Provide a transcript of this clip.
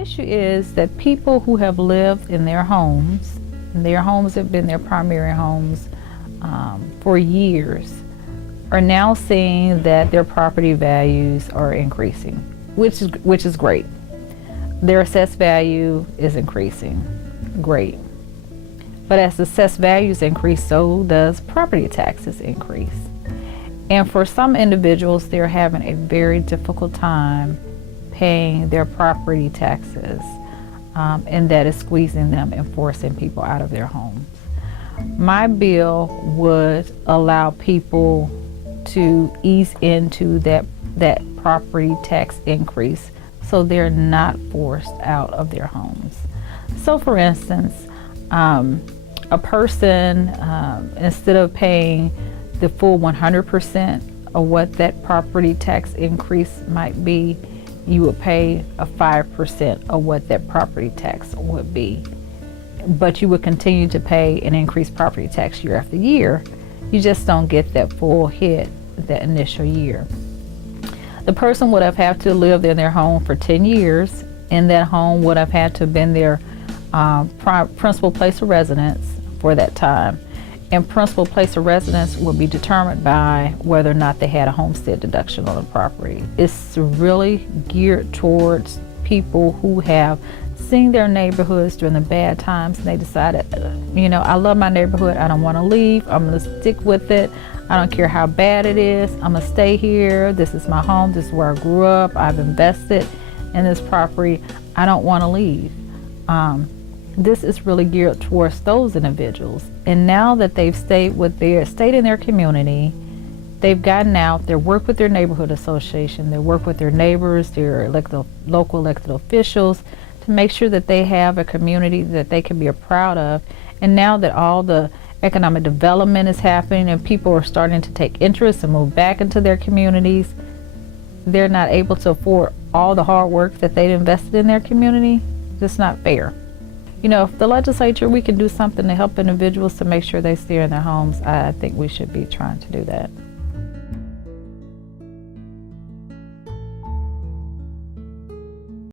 issue is that people who have lived in their homes, and their homes have been their primary homes for years, are now seeing that their property values are increasing, which is great. Their assessed value is increasing, great. But as assessed values increase, so does property taxes increase. And for some individuals, they're having a very difficult time paying their property taxes, and that is squeezing them and forcing people out of their homes. My bill would allow people to ease into that property tax increase so they're not forced out of their homes. So for instance, a person, instead of paying the full 100% of what that property tax increase might be, you would pay a 5% of what that property tax would be. But you would continue to pay an increased property tax year after year. You just don't get that full hit that initial year. The person would have had to live in their home for 10 years, and that home would have had to have been their principal place of residence for that time. And principal place of residence will be determined by whether or not they had a homestead deduction on the property. It's really geared towards people who have seen their neighborhoods during the bad times, and they decided, I love my neighborhood, I don't want to leave, I'm going to stick with it. I don't care how bad it is, I'm going to stay here. This is my home, this is where I grew up, I've invested in this property, I don't want to leave. This is really geared towards those individuals. And now that they've stayed in their community, they've gotten out, they work with their neighborhood association, they work with their neighbors, their local elected officials to make sure that they have a community that they can be proud of. And now that all the economic development is happening and people are starting to take interest and move back into their communities, they're not able to afford all the hard work that they've invested in their community. It's not fair. If the legislature, we can do something to help individuals to make sure they stay in their homes, I think we should be trying to do that.